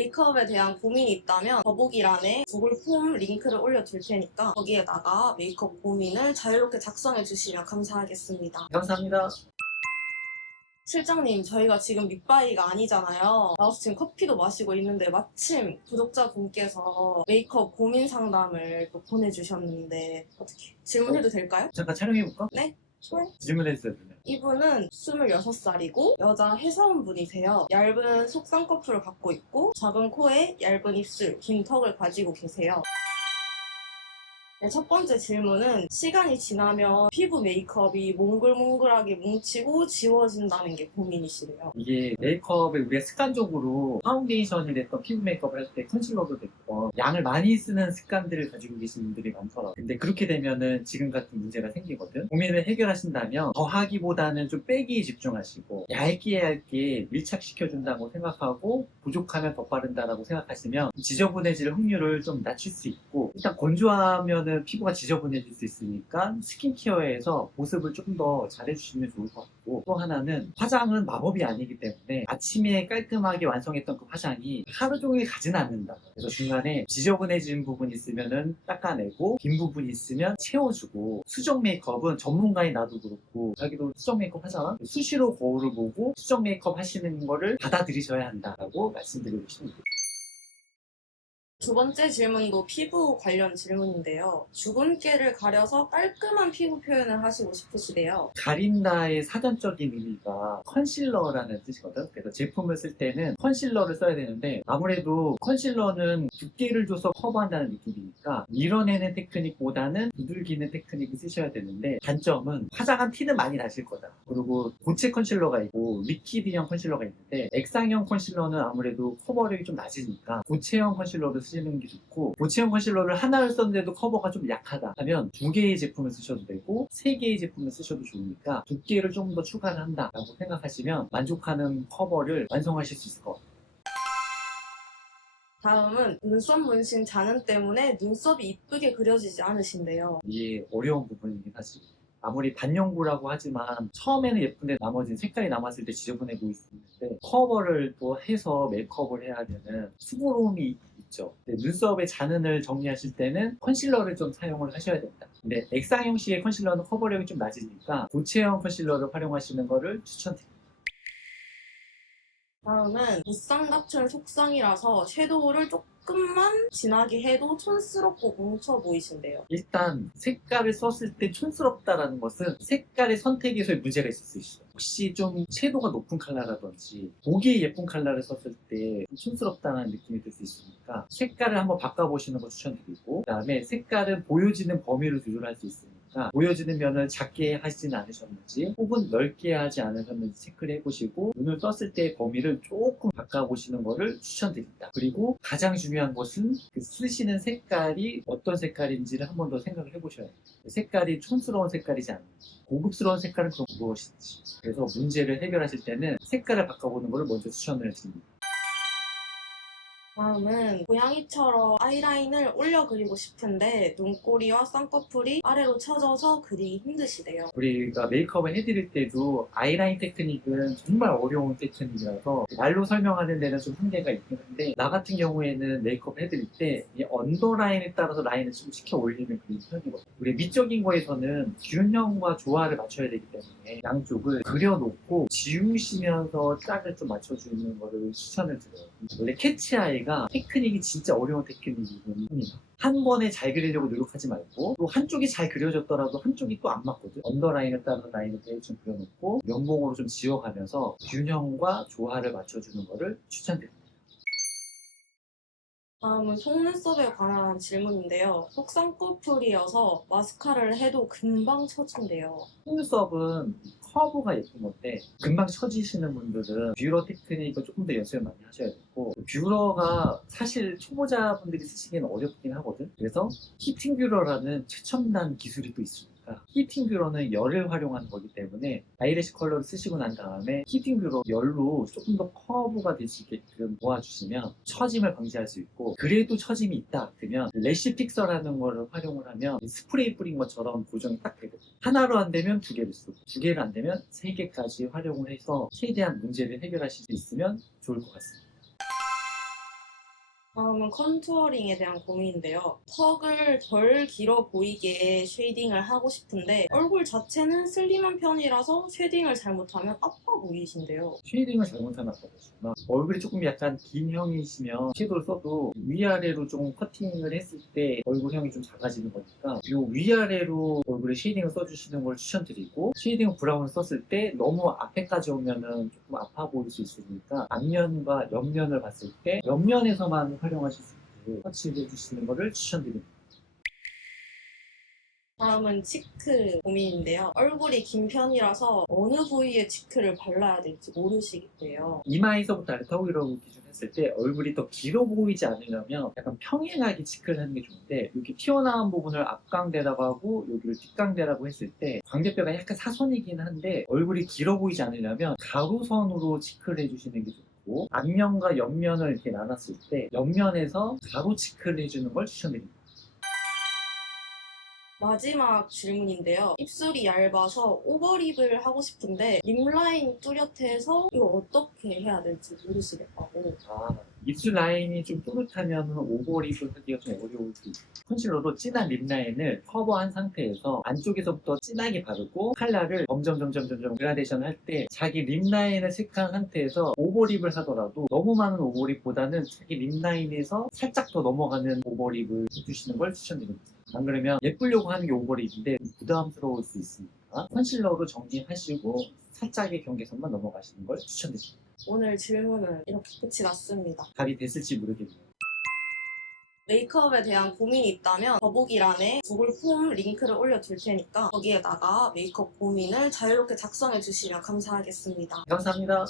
메이크업에 대한 고민이 있다면 더보기란에 구글 폼 링크를 올려둘 테니까 거기에다가 메이크업 고민을 자유롭게 작성해 주시면 감사하겠습니다. 감사합니다. 실장님, 저희가 지금 밑바이가 아니잖아요. 나와서 지금 커피도 마시고 있는데 마침 구독자분께서 메이크업 고민 상담을 또 보내주셨는데 어떻게 질문해도 될까요? 잠깐 촬영해볼까? 네? 네. 질문해주세요. 그러면. 이분은 26살이고 여자 회사원분이세요. 얇은 속쌍꺼풀을 갖고 있고 작은 코에 얇은 입술, 긴 턱을 가지고 계세요. 네, 첫 번째 질문은 시간이 지나면 피부 메이크업이 몽글몽글하게 뭉치고 지워진다는 게 고민이시래요. 이게 메이크업을 우리가 습관적으로 파운데이션이 됐던 피부 메이크업을 할 때 컨실러도 됐던 양을 많이 쓰는 습관들을 가지고 계신 분들이 많더라고요. 근데 그렇게 되면은 지금 같은 문제가 생기거든. 고민을 해결하신다면 더하기보다는 좀 빼기에 집중하시고 얇게 밀착시켜준다고 생각하고 부족하면 더 바른다라고 생각하시면 지저분해질 확률을 좀 낮출 수 있고, 일단 건조하면은 피부가 지저분해질 수 있으니까 스킨케어에서 보습을 조금 더 잘해주시면 좋을 것 같고, 또 하나는 화장은 마법이 아니기 때문에 아침에 깔끔하게 완성했던 그 화장이 하루 종일 가진 않는다. 그래서 중간에 지저분해진 부분이 있으면은 닦아내고 빈 부분이 있으면 채워주고, 수정 메이크업은 전문가인 나도 그렇고 자기도 수정 메이크업 하잖아. 수시로 거울을 보고 수정 메이크업 하시는 거를 받아들이셔야 한다라고 말씀드리고 싶습니다. 두 번째 질문도 피부 관련 질문인데요. 주근깨를 가려서 깔끔한 피부 표현을 하시고 싶으시대요. 가린다의 사전적인 의미가 컨실러라는 뜻이거든. 그래서 제품을 쓸 때는 컨실러를 써야 되는데, 아무래도 컨실러는 두께를 줘서 커버한다는 느낌이니까 밀어내는 테크닉보다는 두들기는 테크닉을 쓰셔야 되는데, 단점은 화장한 티는 많이 나실 거다. 그리고 고체 컨실러가 있고 리퀴드형 컨실러가 있는데, 액상형 컨실러는 아무래도 커버력이 좀 낮으니까 고체형 컨실러를 쓰시는 게 좋고, 고체형 컨실러를 하나를 썼는데도 커버가 좀 약하다 하면 두 개의 제품을 쓰셔도 되고 세 개의 제품을 쓰셔도 좋으니까 두께를 좀 더 추가를 한다라고 생각하시면 만족하는 커버를 완성하실 수 있을 것 같아요. 다음은 눈썹 문신 잔흔 때문에 눈썹이 이쁘게 그려지지 않으신데요. 이게 어려운 부분이긴 하지. 아무리 반영구라고 하지만 처음에는 예쁜데 나머지는 색깔이 남았을 때 지저분해 보일 수 있는데, 커버를 또 해서 메이크업을 해야 되는 수고로움이 있죠. 근데 눈썹의 잔흔을 정리하실 때는 컨실러를 좀 사용을 하셔야 된다. 근데 액상 형식의 컨실러는 커버력이 좀 낮으니까 고체형 컨실러를 활용하시는 거를 추천드립니다. 다음은 무쌍 같은 속성이라서 섀도우를 조금만 진하게 해도 촌스럽고 뭉쳐 보이신대요. 일단 색깔을 썼을 때 촌스럽다라는 것은 색깔의 선택에서의 문제가 있을 수 있어요. 혹시 좀 채도가 높은 컬러라든지 보기에 예쁜 컬러를 썼을 때 촌스럽다는 느낌이 들 수 있으니까 색깔을 한번 바꿔보시는 거 추천드리고, 그 다음에 색깔은 보여지는 범위를 조절할 수 있으니까 보여지는 면을 작게 하지는 않으셨는지 혹은 넓게 하지 않으셨는지 체크를 해보시고, 눈을 떴을 때의 범위를 조금 바꿔보시는 거를 추천드립니다. 그리고 가장 중요한 것은 그 쓰시는 색깔이 어떤 색깔인지를 한 번 더 생각을 해보셔야 돼요. 색깔이 촌스러운 색깔이지 않는지, 고급스러운 색깔은 그럼 무엇인지. 그래서 문제를 해결하실 때는 색깔을 바꿔보는 것을 먼저 추천을 드립니다. 다음은 고양이처럼 아이라인을 올려 그리고 싶은데 눈꼬리와 쌍꺼풀이 아래로 처져서 그리기 힘드시대요. 우리가 메이크업을 해드릴 때도 아이라인 테크닉은 정말 어려운 테크닉이라서 말로 설명하는 데는 좀 한계가 있긴 한데, 나 같은 경우에는 메이크업 해드릴 때 이 언더라인에 따라서 라인을 좀 시켜 올리는 그런 편이거든요. 우리 미적인 거에서는 균형과 조화를 맞춰야 되기 때문에 양쪽을 그려놓고 지우시면서 짝을 좀 맞춰주는 거를 추천을 드려요. 원래 캐치아이가 테크닉이 진짜 어려운 테크닉이긴 합니다. 한 번에 잘 그리려고 노력하지 말고, 또 한쪽이 잘 그려졌더라도 한쪽이 또 안 맞거든. 언더라인에 따라서 라인을 대충 그려놓고 면봉으로 좀 지워가면서 균형과 조화를 맞춰주는 거를 추천드립니다. 다음은 속눈썹에 관한 질문인데요. 속쌍꺼풀이어서 마스카라를 해도 금방 처진대요. 속눈썹은 커브가 예쁜 건데, 금방 처지시는 분들은 뷰러 테크닉을 조금 더 연습을 많이 하셔야 되고, 뷰러가 사실 초보자분들이 쓰시기는 어렵긴 하거든. 그래서 히팅 뷰러라는 최첨단 기술이 또 있습니다. 히팅 뷰러는 열을 활용하는 거기 때문에 아이래쉬 컬러를 쓰시고 난 다음에 히팅 뷰러 열로 조금 더 커브가 될 수 있게끔 도와주시면 처짐을 방지할 수 있고, 그래도 처짐이 있다 그러면 래쉬 픽서라는 거를 활용을 하면 스프레이 뿌린 것처럼 고정이 딱 되거든요. 하나로 안 되면 두 개를 쓰고, 두 개를 안 되면 세 개까지 활용을 해서 최대한 문제를 해결하실 수 있으면 좋을 것 같습니다. 다음은 컨투어링에 대한 고민인데요. 턱을 덜 길어 보이게 쉐이딩을 하고 싶은데 얼굴 자체는 슬림한 편이라서 쉐딩을 잘못하면 아파 보이신데요. 쉐이딩을 잘못하면 아까구나. 얼굴이 조금 약간 긴 형이시면 섀도우를 써도 위아래로 좀 커팅을 했을 때 얼굴형이 좀 작아지는 거니까 이 위아래로 얼굴에 쉐이딩을 써주시는 걸 추천드리고, 쉐이딩 브라운을 썼을 때 너무 앞에까지 오면은 조금 아파 보일 수 있으니까 앞면과 옆면을 봤을 때 옆면에서만 활용하실 수 있게 터치를 해주시는 것을 추천드립니다. 다음은 치크 고민인데요. 얼굴이 긴 편이라서 어느 부위에 치크를 발라야 될지 모르시겠대요. 이마에서부터 아래턱이라고 기준했을 때 얼굴이 더 길어 보이지 않으려면 약간 평행하게 치크를 하는 게 좋은데, 이렇게 튀어나온 부분을 앞광대라고 하고 여기를 뒷광대라고 했을 때 광대뼈가 약간 사선이긴 한데 얼굴이 길어 보이지 않으려면 가로선으로 치크를 해주시는 게 좋고, 앞면과 옆면을 이렇게 나눴을 때 옆면에서 가로 치크를 해주는 걸 추천드립니다. 마지막 질문인데요. 입술이 얇아서 오버립을 하고 싶은데 립라인 뚜렷해서 이거 어떻게 해야 될지 모르시겠다고. 입술 라인이 좀 뚜렷하면 오버립을 하기가 좀 어려울 수 있어요. 컨실러로 진한 립 라인을 커버한 상태에서 안쪽에서부터 진하게 바르고 컬러를 점점 그라데이션 할 때 자기 립 라인을 체크한 상태에서 오버립을 하더라도 너무 많은 오버립보다는 자기 립 라인에서 살짝 더 넘어가는 오버립을 해주시는 걸 추천드립니다. 안 그러면 예쁘려고 하는 게 오버립인데 부담스러울 수 있으니까 컨실러로 정리하시고 살짝의 경계선만 넘어가시는 걸 추천드립니다. 오늘 질문은 이렇게 끝이 났습니다. 답이 됐을지 모르겠네요. 메이크업에 대한 고민이 있다면 더보기란에 구글 폼 링크를 올려둘 테니까 거기에다가 메이크업 고민을 자유롭게 작성해 주시면 감사하겠습니다. 감사합니다.